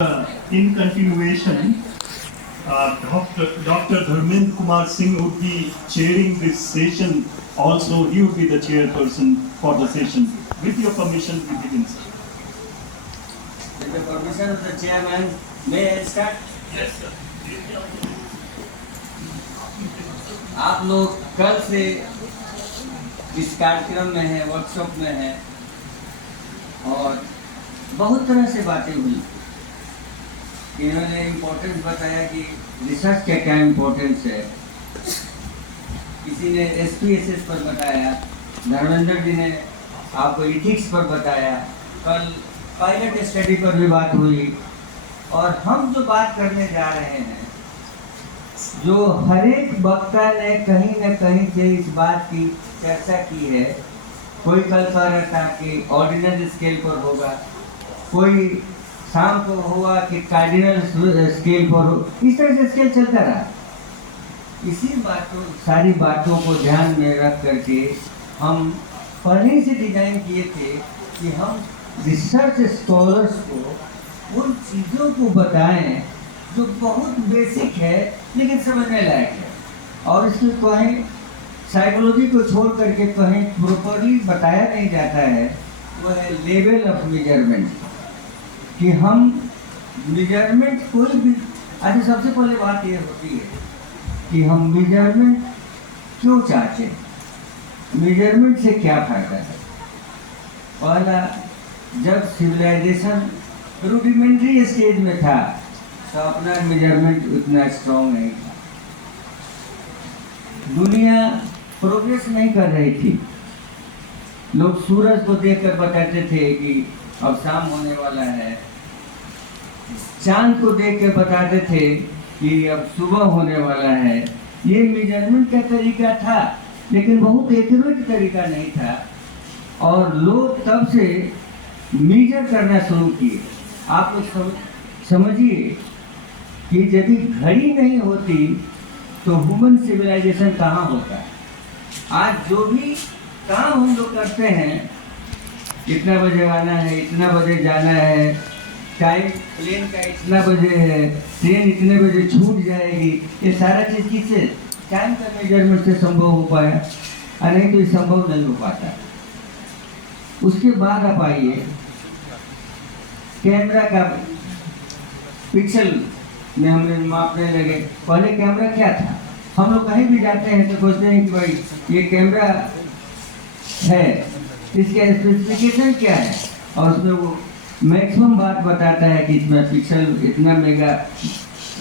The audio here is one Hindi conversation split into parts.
In continuation, Dr. Dharmendra Kumar Singh would be chairing this session. Also, he would be the chairperson for the session. With your permission, we begin, sir. With the permission of the chairman, may I start? Yes, sir. आप लोग कल से इस कार्यक्रम में हैं, वर्कशॉप में हैं और बहुत तरह से बातें हुई। इन्होंने इम्पोर्टेंस बताया कि रिसर्च का क्या इम्पोर्टेंस है, किसी ने SPSS पर बताया, धर्मेंद्र जी ने आपको इथिक्स पर बताया, कल पायलट स्टडी पर भी बात हुई और हम जो बात करने जा रहे हैं, जो हर एक वक्ता ने कहीं न कहीं से इस बात की चर्चा की है। कोई कल कह रहा था कि ऑर्डिनल स्केल पर होगा, कोई शाम को हुआ कि कार्डिनल स्केल पर हो, इस तरह से स्केल चलता रहा। इसी सारी बातों को ध्यान में रख करके हम पहले से डिजाइन किए थे कि हम रिसर्च स्कॉलर्स को उन चीज़ों को बताएं जो बहुत बेसिक है लेकिन समझने लायक है, और इसमें कहीं साइकोलॉजी को छोड़ करके कहीं प्रॉपरली बताया नहीं जाता है। वो है लेवल ऑफ मेजरमेंट, कि हम मेजरमेंट कोई भी, अच्छा सबसे पहले बात ये होती है कि हम मेजरमेंट क्यों चाहते हैं, मेजरमेंट से क्या फायदा है। पहला, जब सिविलाइजेशन रूडिमेंट्री स्टेज में था तो अपना मेजरमेंट उतना स्ट्रॉन्ग नहीं था, दुनिया प्रोग्रेस नहीं कर रही थी। लोग सूरज को देखकर बताते थे कि अब शाम होने वाला है, चांद को देख के बताते थे कि अब सुबह होने वाला है। ये मेजरमेंट का तरीका था लेकिन बहुत एक्यूरेट तरीका नहीं था, और लोग तब से मेजर करना शुरू किए। आप लोग समझिए कि यदि घड़ी नहीं होती तो ह्यूमन सिविलाइजेशन कहाँ होता। आज जो भी काम हम लोग करते हैं, इतना बजे आना है, इतना बजे जाना है, टाइम प्लेन का इतना बजे है, ट्रेन इतने बजे छूट जाएगी, ये सारा चीज़ किससे, टाइम का मेजरमेंट से संभव हो पाया, और नहीं तो ये संभव नहीं हो पाता। उसके बाद आप आइए कैमरा का पिक्सल में हमने मापने लगे। पहले कैमरा क्या था, हम लोग कहीं भी जाते हैं तो सोचते हैं कि भाई ये कैमरा है, इसका स्पेसिफिकेशन क्या है, और उसमें वो मैक्सिमम बात बताता है कि इसमें पिक्सल इतना मेगा,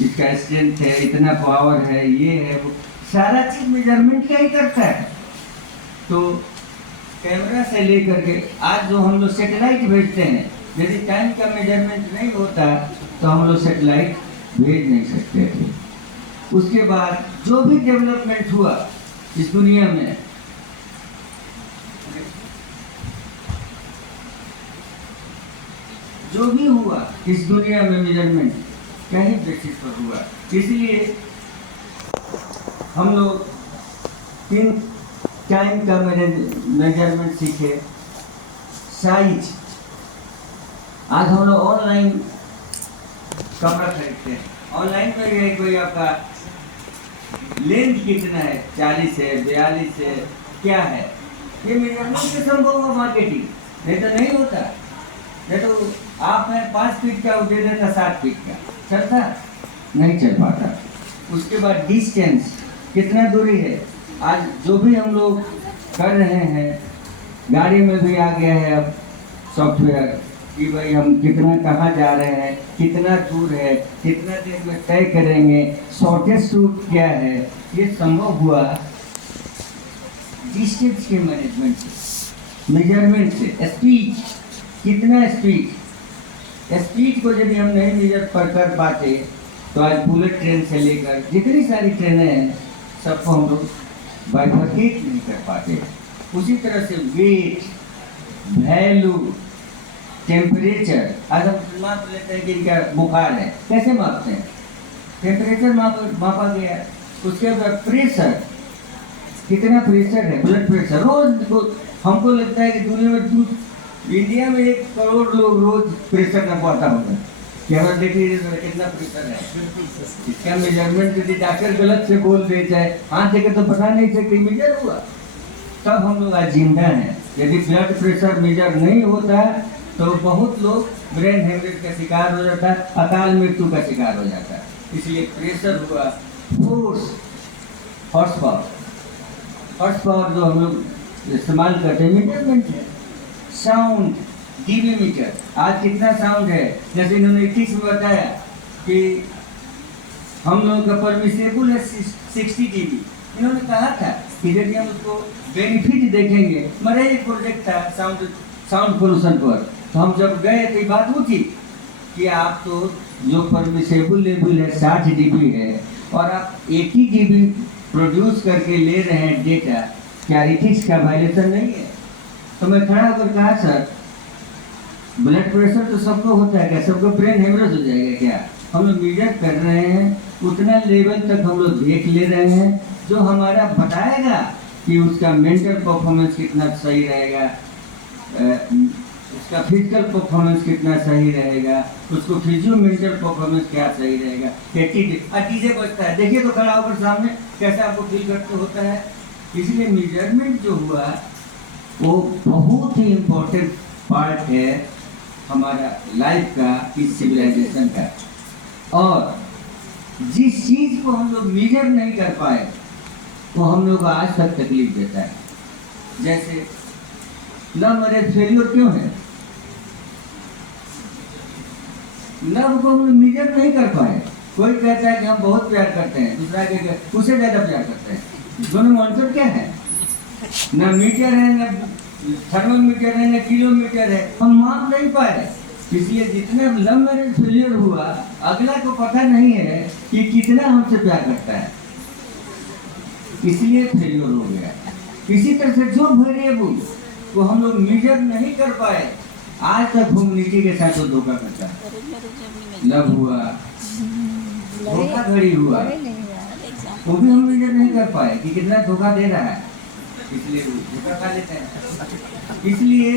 इसका स्ट्रेंथ है, इतना पावर है, ये है, वो सारा चीज़ मेजरमेंट क्या ही करता है। तो कैमरा से लेकर के आज जो हम लोग सैटेलाइट भेजते हैं, यदि टाइम का मेजरमेंट नहीं होता तो हम लोग सैटेलाइट भेज नहीं सकते थे। उसके बाद जो भी डेवलपमेंट हुआ इस दुनिया में, जो भी हुआ इस दुनिया में मेजरमेंट क्या ही बेसिस पर हुआ। इसलिए हम लोग 3 टाइम का मेजरमेंट सीखे। साइज, आज हम लोग ऑनलाइन कपड़ा खरीदते हैं, ऑनलाइन में गए कोई आपका लेंथ कितना है, 40 है, 42 है, क्या है, ये मेजरमेंट से संभव हो मार्केटिंग, नहीं तो नहीं होता। नहीं तो आप में 5 फीट का दे देता, 7 फीट का चलता नहीं, चल पाता। उसके बाद डिस्टेंस, कितना दूरी है। आज जो भी हम लोग कर रहे हैं, गाड़ी में भी आ गया है अब सॉफ्टवेयर कि भाई हम कितना, कहाँ जा रहे हैं, कितना दूर है, कितना देर में तय करेंगे, शॉर्टेस्ट रूट क्या है, ये संभव हुआ डिस्टेंस के मैनेजमेंट से, मेजरमेंट से। स्पीड, कितना स्पीड को यदि हम नहीं मेजर कर पाते तो आज बुलेट ट्रेन से लेकर जितनी सारी ट्रेनें हैं सबको हम लोग बाइफरकेट नहीं कर पाते। उसी तरह से वेट, वैल्यू, टेम्परेचर, आज हम माप लेते हैं कि इनका बुखार है, कैसे मापते हैं, टेम्परेचर मापा गया। उसके बाद प्रेशर, कितना प्रेशर है, ब्लड प्रेशर, रोज हमको लगता है कि दुनिया में इंडिया में 1 करोड़ लोग रोज प्रेशर का पता होगा, कैमरा देख लीजिए तो कितना प्रेशर है। इसका मेजरमेंट यदि डॉक्टर गलत से बोल देता है, हाथ देकर तो बता नहीं सकते मेजर हुआ, तब हम लोग आज जिंदा हैं। यदि ब्लड प्रेशर मेजर नहीं होता तो बहुत लोग ब्रेन हेमरेज का शिकार हो जाता है, अकाल मृत्यु का शिकार हो जाता है। इसलिए प्रेशर हुआ, फोर्स, हॉर्स पावर जो हम लोग इस्तेमाल करते हैं मेजरमेंट है। साउंड, डीबी मीटर, आज कितना साउंड है, जैसे इन्होंने इथिक्स में बताया कि हम लोगों का परमिसेबल है 60 dB। इन्होंने कहा था कि यदि हम उसको बेनिफिट देखेंगे, मेरा एक प्रोजेक्ट था साउंड पोल्यूशन पर, तो हम जब गए तो ये बात उठी कि आप तो जो परमिसेबल लेवल है 60 dB है और आप 80 dB प्रोड्यूस करके ले रहे हैं डेटा, क्या इथिक्स का वायलेशन नहीं है? तो मैं खड़ा होकर कहा सर, ब्लड प्रेशर तो सबको होता है, क्या सबको ब्रेन हेमरेज हो जाएगा क्या? हम लोग मेजर कर रहे हैं, उतना लेवल तक हम लोग देख ले रहे हैं जो हमारा बताएगा कि उसका मेंटल परफॉर्मेंस कितना सही रहेगा, उसका फिजिकल परफॉर्मेंस कितना सही रहेगा, उसको फिजियो मेंटल परफॉर्मेंस क्या सही रहेगा। डीजे बजता है, देखिए तो खड़ा होकर सामने कैसा आपको फील करते होता है। इसलिए मेजरमेंट जो हुआ वो बहुत ही इम्पोर्टेंट पार्ट है हमारा लाइफ का, इस सिविलाइजेशन का। और जिस चीज को हम लोग मेजर नहीं कर पाए वो हम लोग आज तक तकलीफ देता है। जैसे लव मैरिज फेलियर क्यों है? लव को हम लोग मेजर नहीं कर पाए। कोई कहता है कि हम बहुत प्यार करते हैं, दूसरा कहता उससे ज्यादा प्यार करते हैं। दोनों में अंतर क्या है? ना मीटर है, ना थर्मोमीटर है, ना किलोमीटर है, हम माप नहीं पाए। इसलिए जितना लव मैरिज फेलियर हुआ, अगला को पता नहीं है कि कितना हमसे प्यार करता है, इसलिए फेलियर हो गया। इसी तरह से जो वेरिएबल को हम लोग मेजर नहीं कर पाए, आज तक ह्यूमैनिटी के साथ वो धोखा करता है। लव हुआ, धोखाधड़ी हुआ, वो भी हम मेजर नहीं कर पाए कि कितना धोखा दे रहा है, इसलिए धोखा खा लेते हैं। इसलिए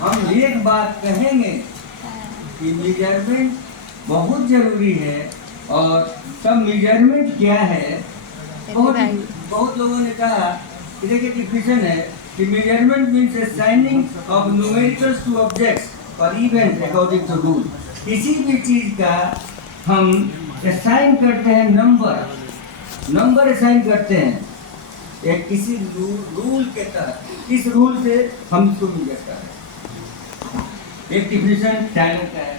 हम एक बात कहेंगे कि मेजरमेंट बहुत जरूरी है। और सब मेजरमेंट क्या है, बहुत लोगों ने कहा कि देखिए डिफिनेशन है कि measurement means assigning of numericals two objects और इवेंट अकॉर्डिंग टू रूल। किसी भी चीज का हम असाइन करते हैं, नंबर असाइन करते हैं एक किसी रूल के तहत। इस रूल से हम इसको मेजर कर रहे हैं। एक डिफिनेशन टाइलर का है,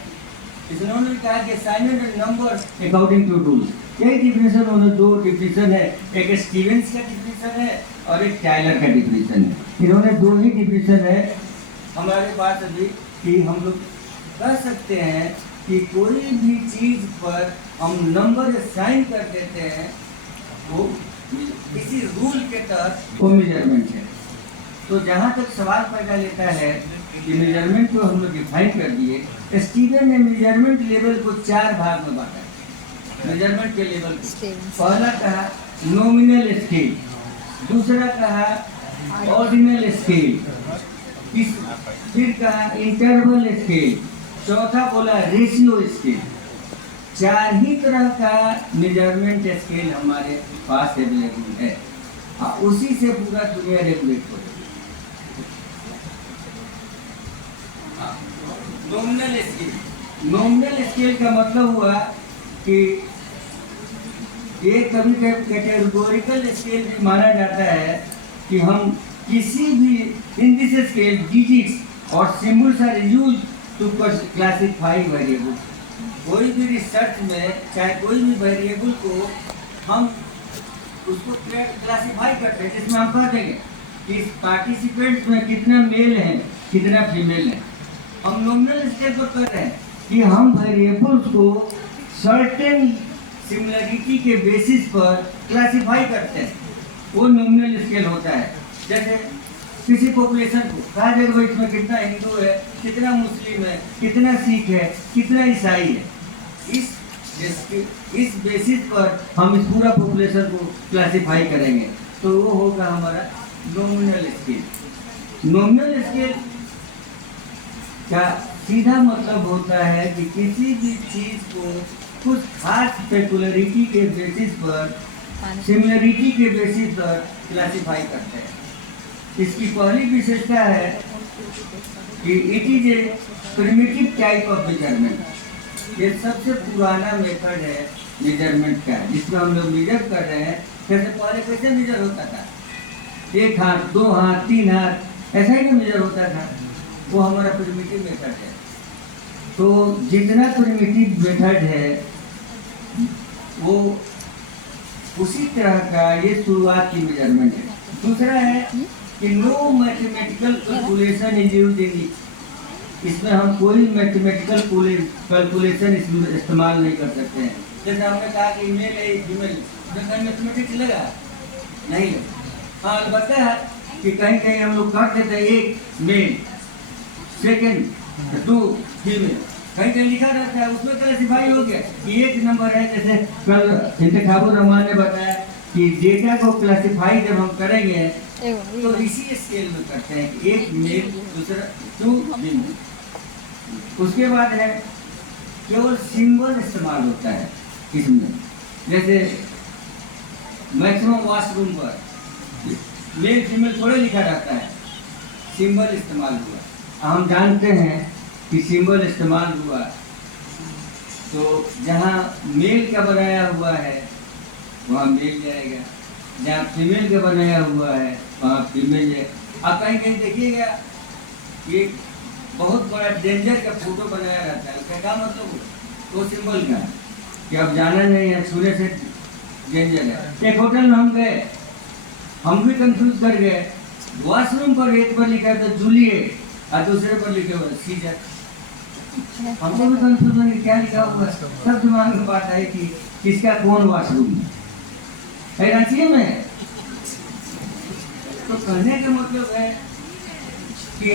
इन्होंने कहा कि assignment number according to rules. यही डिफिनेशन उन्होंने दो डिफिनेशन है, एक स्टीवेंस का डिफिनेशन है और एक टाइलर का डिफिनेशन है। इन्होंने दो ही डिफिनेशन है हमारे पास अभी कि हम लोग कह सकते हैं कि कोई भी चीज पर हम नंबर साइन कर देते हैं, वो किसी रूल के तहत वो मेजरमेंट है। तो जहाँ तक सवाल पैदा लेता है कि मेजरमेंट को हम लोग डिफाइन कर दिए, स्टीवन ने मेजरमेंट लेवल को 4 भाग में बांटा। मेजरमेंट के लेवल को पहला कहा नॉमिनल स्केल, दूसरा कहा ऑर्डिनल स्केल, फिर कहा इंटरवल स्केल, चौथा बोला रेशियो स्केल। 4 ही तरह का मेजरमेंट स्केल हमारे पास अवेलेबल है, उसी से पूरा दुनिया रेगुलेट होती है। नॉमिनल स्केल का मतलब हुआ कि एक कभी कैटेगोरिकल स्केल भी माना जाता है कि हम किसी भी इंडिसेस स्केल डिजिट्स और symbols are use to classify variable. कोई भी रिसर्च में चाहे कोई भी वेरिएबल को हम उसको क्लासिफाई करते हैं, जिसमें हम कह देंगे कि पार्टिसिपेंट्स में कितना मेल है कितना फीमेल है। हम नॉमिनल स्केल पर कर रहे हैं कि हम वेरिएबल्स को सर्टेन सिमिलरिटी के बेसिस पर क्लासिफाई करते हैं, वो नॉमिनल स्केल होता है। जैसे किसी पॉपुलेशन को कहा जाएगा भाई इसमें कितना हिंदू है, कितना मुस्लिम है, कितना सिख है, कितना ईसाई है। इस बेसिस पर हम इस पूरा पॉपुलेशन को क्लासिफाई करेंगे, तो वो होगा हमारा नॉमिनल स्केल। नॉमिनल स्केल का सीधा मतलब होता है कि किसी भी चीज को कुछ खास पेकुलरिटी के बेसिस पर, सिमिलरिटी के बेसिस पर क्लासिफाई करते हैं। इसकी पहली विशेषता है कि it is a primitive type of measurement. ये सबसे पुराना मेथड है मेजरमेंट का, जिसमें हम लोग मेजर कर रहे हैं। जैसे पहले कैसे मेजर होता था, 1 हाथ, 2 हाथ, 3 हाथ, ऐसा ही मेजर होता था। वो हमारा प्रिमिटिव मेथड है। तो जितना प्रिमिटिव मेथड है वो उसी तरह का ये शुरुआत की मेजरमेंट है। दूसरा है कि no mathematical calculation is used in it. इसमें हम कोई मैथमेटिकल कैलकुलेशन इसमें इस्तेमाल नहीं कर सकते हैं। जैसे हमने कहा कि ईमेल है फीमेल, उसमें मैथमेटिक्स लगा नहीं लगा। हाँ, अलबत्ता है कि कहीं कहीं हम लोग कर देते हैं 1 मेल, सेकेंड 2 फीमेल, कहीं कहीं लिखा रहता है, उसमें क्लासिफाई हो गया कि एक नंबर है। जैसे कल इंतखाबुर रहमान ने बताया कि डेटा को क्लासिफाई जब हम करेंगे तो इसी स्केल में करते हैं कि 1 मेल, दूसरा 2 फीमेल। उसके बाद है केवल सिंबल इस्तेमाल होता है इसमें। जैसे मैक्सिमम वॉशरूम पर मेल फीमेल थोड़े लिखा रहता है, सिंबल इस्तेमाल हुआ। हम जानते हैं कि सिंबल इस्तेमाल हुआ तो जहाँ मेल का बनाया हुआ है वहाँ मेल जाएगा, जहाँ फीमेल का बनाया हुआ है वहाँ फीमेल जाएगा। अब कहीं कहीं देखिएगा ये बहुत बड़ा डेंजर का फोटो बनाया रहता है, उसका क्या मतलब वो सिंबल का कि अब जाना नहीं है, छूने से डेंजर है। एक होटल में हम गए, हम भी कंफ्यूज कर गए। वॉशरूम पर एक पर लिखा था जूलियट और दूसरे पर लिखे हुआ सीजर। हमको भी कंफ्यूजन है क्या लिखा हुआ है। सब दिमाग में बात आई कि किसका कौन वॉशरूम है, रांची में। तो कहने का मतलब है कि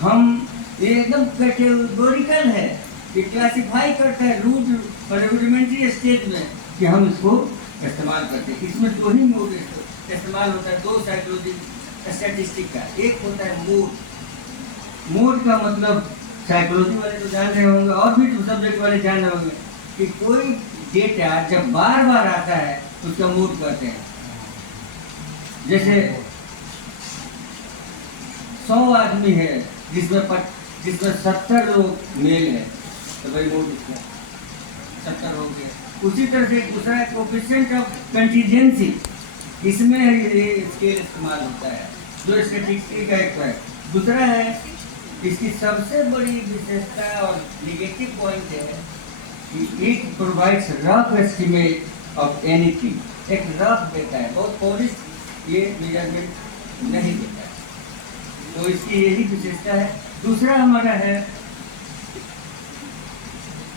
हम ये एकदम कैटेगोरिकल है कि क्लासिफाई करता है रूडिमेंट्री स्टेज में कि हम इसको इस्तेमाल करते हैं। इसमें 2 ही मोड इस्तेमाल होता है, 2 साइकोलॉजी स्टैटिस्टिक का। एक होता है मोड। मोड का मतलब साइकोलॉजी वाले तो जान रहे होंगे और भी सब्जेक्ट वाले जान रहे होंगे कि कोई डेटा जब बार बार आता है तो उसका मोड कहते हैं। जैसे 100 आदमी है जिसमें 70 लोग मेल है तो भाई मोड उसका 70 हो गया। उसी तरह से दूसरा है कोएफिशिएंट ऑफ कंटीजेंसी, इसमें ये स्केल इस्तेमाल होता है जो स्टैटिस्टिक्स का एक है। दूसरा है इसकी सबसे बड़ी विशेषता और नेगेटिव पॉइंट है कि it provides rough estimate of anything. एक रफ देता है, बहुत पॉलिश ये मेजरमेंट नहीं देता है, तो इसकी यही विशेषता है। दूसरा हमारा है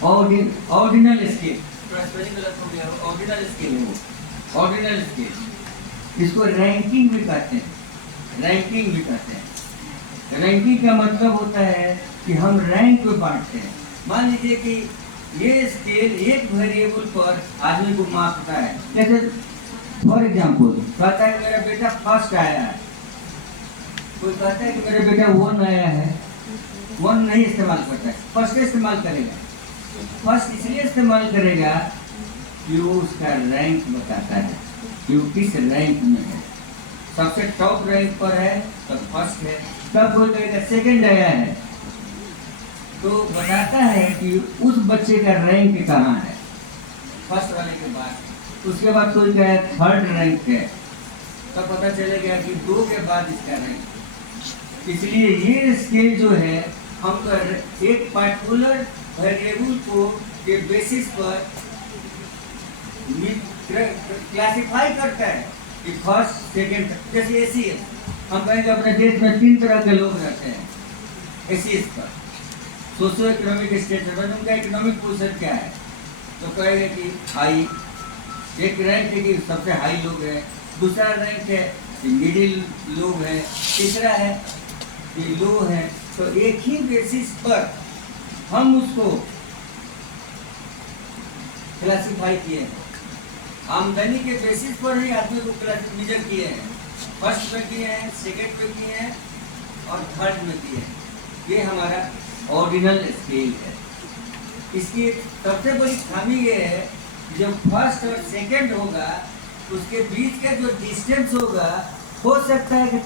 ऑर्डिनल स्केल। ऑर्डिनल स्केल है वो, ऑर्डिनल स्केल। इसको रैंकिंग भी कहते हैं, रैंकिंग भी कहते हैं। रैंकिंग का मतलब होता है कि हम रैंक में बांटते हैं। मान लीजिए कि ये स्केल एक वेरिएबल पर आदमी को मापता है। जैसे फॉर एग्जाम्पल कहता है कि मेरा बेटा फर्स्ट आया है, कोई कहता है कि मेरा बेटा 1 आया है, 1 नहीं इस्तेमाल करता है, फर्स्ट इस्तेमाल करेगा। फर्स्ट इसलिए इस्तेमाल करेगा कि वो उसका रैंक बताता है कि वो किस रैंक में है। सबसे टॉप रैंक पर है तो फर्स्ट है, तब कोई कहेगा सेकंड आया है तो बताता है कि उस बच्चे का रैंक कहाँ है फर्स्ट वाले के बाद। उसके बाद कोई कहे थर्ड रैंक है, तब पता चलेगा कि 2 के बाद इसका रैंक। इसलिए ये स्केल जो है हम एक पर्टिकुलर वेरिएबल को के बेसिस पर क्लासिफाई करता है कि फर्स्ट सेकंड। जैसे एसीएस, हम कहेंगे अपने देश में 3 तरह के लोग रहते हैं एसीएस पर, सोशो इकोनॉमिक स्टेटस। उनका इकोनॉमिक पोजीशन क्या है तो कहेंगे कि हाई। एक रैंक है कि सबसे हाई लोग हैं, दूसरा रैंक है कि मिडिल लोग हैं, तीसरा है कि लो है। तो एक ही बेसिस पर हम उसको क्लासिफाई किए हैं। आमदनी के बेसिस पर ही आदमी को मेजर किए हैं। फर्स्ट में किए हैं, सेकंड में किए हैं और थर्ड में किए हैं। ये हमारा ऑर्डिनल स्केल है। इसकी सबसे बड़ी खामी ये है कि जब फर्स्ट और सेकंड होगा उसके बीच का जो डिस्टेंस होगा, हो सकता है कि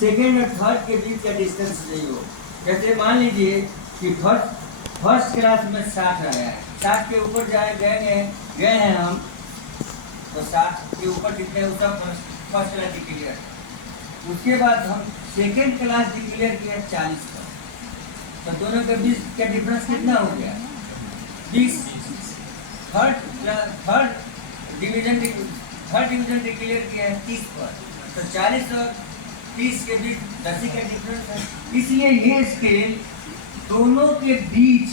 सेकंड और थर्ड के बीच का डिस्टेंस नहीं हो। जैसे मान लीजिए कि फर्स्ट क्लास में 60 आया है, 60 के ऊपर गए हैं हम, तो 60 के ऊपर कितने उसका फर्स्ट क्लास डिक्लेयर। उसके बाद हम सेकेंड क्लास डिक्लेयर किया 40 का, तो दोनों के बीच का डिफरेंस कितना हो गया? 20। थर्ड डिवीजन डिक्लेयर किया है 30 पर, तो 40 और 30 के बीच 10 का डिफरेंस है। इसलिए ये स्केल दोनों के बीच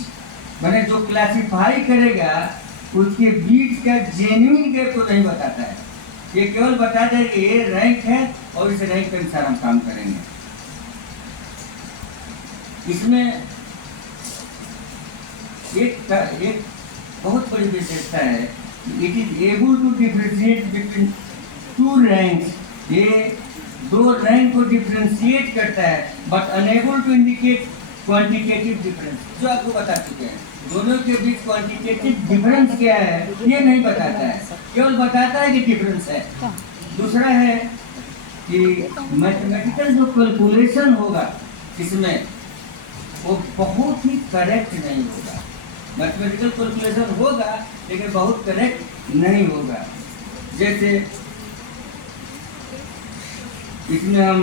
मैंने जो क्लासिफाई करेगा उसके बीच का जेन्युइन गैप को नहीं बताता है। ये केवल बताता है कि ये रैंक है और इस रैंक के अनुसार हम काम करेंगे। इसमें एक बहुत बड़ी विशेषता है, it is able to differentiate between two ranks. ये दो रैंक को डिफरेंशिएट करता है, but unable to indicate quantitative difference. जो आपको बता चुके हैं, दोनों के बीच क्वांटिटेटिव डिफरेंस क्या है ये नहीं बताता है, केवल बताता है कि डिफरेंस है। दूसरा है कि मैथमेटिकल जो कैलकुलेशन होगा इसमें वो बहुत ही करेक्ट नहीं होगा। मैथमेटिकल कैलकुलेशन होगा लेकिन बहुत करेक्ट नहीं होगा। जैसे इसमें हम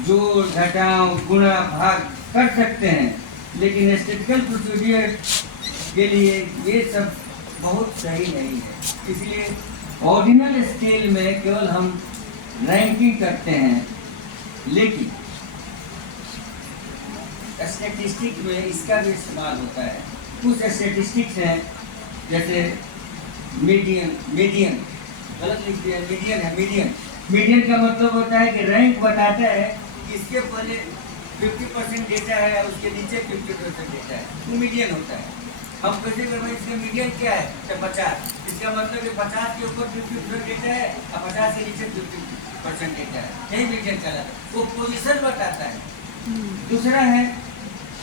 जोड़, घटाव, गुणा, भाग कर सकते हैं, लेकिन स्टैटिस्टिकल प्रोसीजर के लिए ये सब बहुत सही नहीं है। इसलिए ऑर्डिनल स्केल में केवल हम रैंकिंग करते हैं, लेकिन स्टैटिस्टिक में इसका भी इस्तेमाल होता है। कुछ स्टैटिस्टिक्स हैं जैसे मीडियन गलत लिख दिया, मीडियन का मतलब होता है कि रैंक बताता है कि इसके पहले 50% डेटा है, उसके नीचे 50% डेटा है, वो मीडियन होता है। हम कैसे करते हैं, इसका मीडियन क्या है? तो 50, इसका मतलब कि 50 के ऊपर 50% डेटा है और 50 के नीचे 50% डेटा है, यही मीडियन कहलाता है। वो पोजीशन बताता है। दूसरा है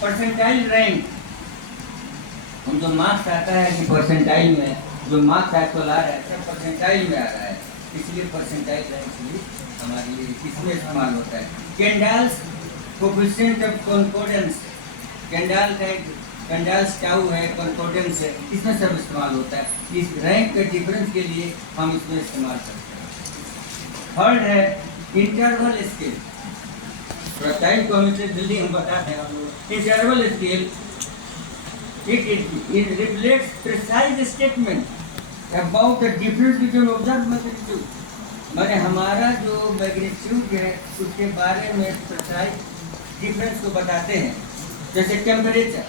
परसेंटाइल रैंक। हम जो मार्क्स आता है कि परसेंटाइल में जो मार्क्स आपको ला रहा है सब परसेंटाइल में आ रहा है, इसलिए परसेंटाइल रैंक भी हमारे लिए इसमें इस्तेमाल होता है। कैंडाल्स कोएफिशिएंट ऑफ कॉन्कोर्डेंस, कैंडाल्स टाउ है, कॉन्कोर्डेंस है, इसमें सब इस्तेमाल होता है। इस रैंक के डिफरेंस के लिए हम इसमें इस्तेमाल करते हैं। थर्ड है इंटरवल स्केल। टाइम को हम जल्दी हम बताते हैं। Interval scale it reflects precise statement about the difference between observed magnitude। माने हमारा जो मैग्नीट्यूड है उसके बारे में प्रिसाइज डिफरेंस को बताते हैं। जैसे टेम्परेचर,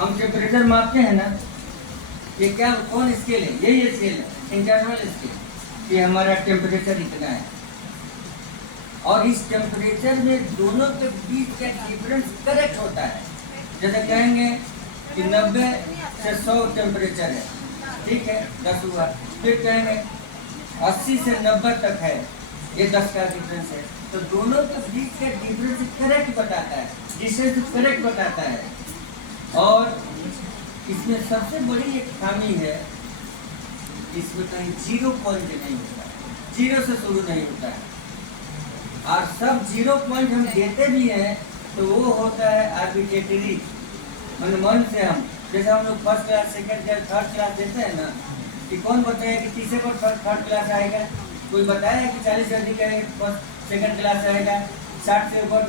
हम टेम्परेचर मापते हैं ना, ये क्या कौन स्केल है? यही स्केल है इंटरवल स्केल। ये हमारा टेम्परेचर इतना है और इस टेम्परेचर में दोनों के बीच का डिफरेंस करेक्ट होता है। जैसे कहेंगे कि 90 से 100 टेम्परेचर है, ठीक है, 10 हुआ। फिर कहेंगे 80 से 90 तक है, ये 10 का डिफरेंस है। तो दोनों के बीच का डिफरेंस करेक्ट बताता है, डिस्टेंस करेक्ट बताता है। और इसमें सबसे बड़ी एक खामी है, इसमें कहीं 0 पॉइंट नहीं होता, 0 से शुरू नहीं होता है। और सब 0 पॉइंट हम देते भी हैं तो वो होता है आर्बिट्रेटरी, मन से। हम जैसे हम लोग first class, second class, third class देते हैं ना, कि कौन बताया कि तीसरे पर थर्ड क्लास आएगा? कोई बताया कि 40 से अधिक है फर्स्ट सेकंड क्लास आएगा, 60 से ऊपर?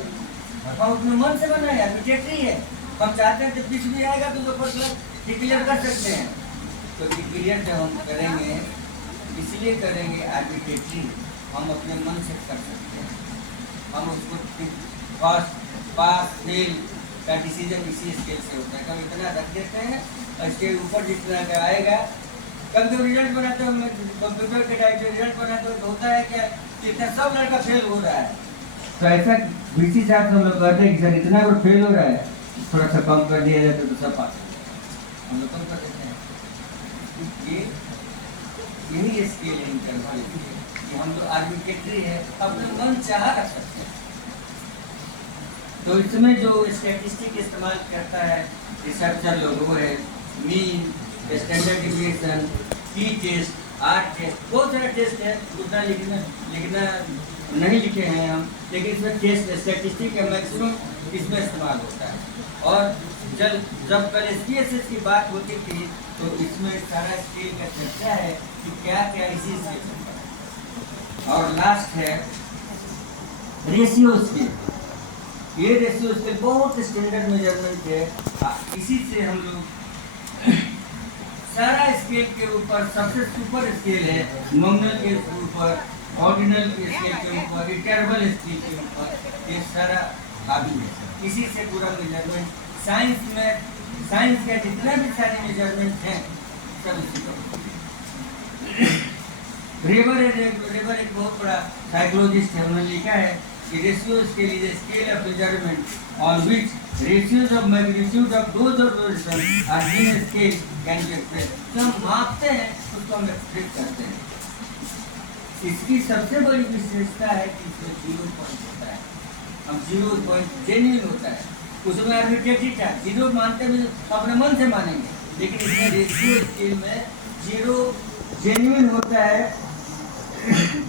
हम अपने मन से बनाए, आर्बिट्रेटरी है। हम चाहते हैं जब बीच में आएगा तो फर्स्ट क्लास डिक्लेयर कर सकते हैं। तो डिक्लेयर जब हम करेंगे इसलिए करेंगे आर्बिट्रेटरी, हम अपने मन से कर सकते हैं। हम उसको फर्स्ट, पास, फेल का डिसीजन इसी स्केल से होता है। कब इतना रख देते हैं और इसके ऊपर जितना का आएगा। कब जब रिजल्ट बनाते हो, कंप्यूटर के टाइप रिजल्ट बनाते हो तो होता है क्या, इतना सब लड़का फेल हो रहा है, तो ऐसा बीसी साहब हम लोग कहते हैं कि सर इतना वो फेल हो रहा है, थोड़ा सा कम कर दिया जाए तो सब पास हो जाए, हम लोग कम कर देते हैं। यही स्केल है इंटरवल कि हम लोग आर्बिट्रेटरी है, अपने मन चाह रख सकते हैं। तो इसमें जो स्टैटिस्टिक इस्तेमाल करता है रिसर्चर लोग वो है मीन, स्टैंडर्ड डिविएशन, की टेस्ट, आर टेस्ट, बहुत सारे टेस्ट है, उतना लिखना नहीं लिखे हैं हम, लेकिन इसमें टेस्ट स्टैटिस्टिक का मैक्सिमम इसमें इस्तेमाल होता है। और जब कल SPSS की बात होती थी तो इसमें सारा स्केल का चर्चा है कि क्या क्या इसी स्केल। और लास्ट है रेशियो स्केल। ये रेशियो स्केल बहुत स्टैंडर्ड मेजरमेंट है, इसी से हम लोग सारा स्केल के ऊपर सबसे सुपर स्केल है नॉमिनल के ऊपर, ऑर्डिनल के स्केल के ऊपर, इंटरवल स्केल के ऊपर, ये सारा हावी है। इसी से पूरा मेजरमेंट साइंस का जितना भी सारे मेजरमेंट हैं सब इसी पर। रेबर एक बहुत बड़ा साइकोलॉजिस्ट है, उन्होंने लिखा है कि ratio scale is a scale of measurement on which ratios of magnitude of those observation are in scale can be expressed. जो हम मापते हैं उसको हम एक्सप्रेस करते हैं। इसकी सबसे बड़ी विशेषता है कि इसमें 0 पॉइंट होता है, हम 0 पॉइंट जेन्युइन होता है, उसमें आर्बिट्रेरी था 0 मानते भी अपने मन से मानेंगे, लेकिन इसमें रेशियो स्केल में 0 जेन्युइन होता है।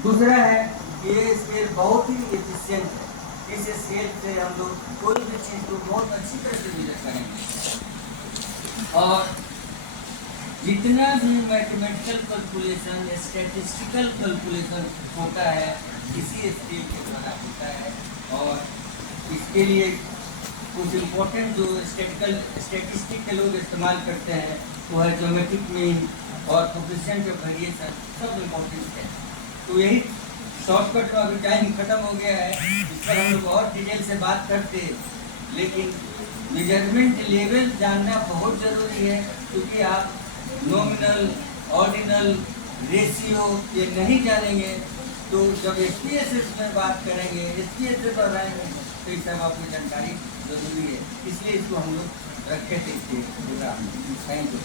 दूसरा है ये स्केल बहुत ही एफिशिएंट है, इस स्केल से हम लोग कोई भी चीज़ को बहुत अच्छी तरह से मेजर करेंगे। और जितना भी मैथमेटिकल कैलकुलेशन, स्टैटिस्टिकल कैलकुलेशन होता है इसी स्केल के द्वारा होता है। और इसके लिए कुछ इम्पोर्टेंट जो स्टैटिस्टिक के लोग इस्तेमाल करते हैं वो है ज्योमेट्रिक मीन और कोएफिशिएंट ऑफ वेरिएशन, सब इम्पोर्टेंट है। तो यही शॉर्टकट में अभी टाइम खत्म हो गया है, इस पर हम लोग और डिटेल से बात करते हैं, लेकिन मेजरमेंट लेवल जानना बहुत ज़रूरी है, क्योंकि आप नॉमिनल, ऑर्डिनल, रेशियो ये नहीं जानेंगे तो जब SPSS में बात करेंगे, SPSS पर आएंगे तो ये सब आपकी जानकारी ज़रूरी है, इसलिए इसको हम लोग रखे थे प्रोग्राम में। Thank you.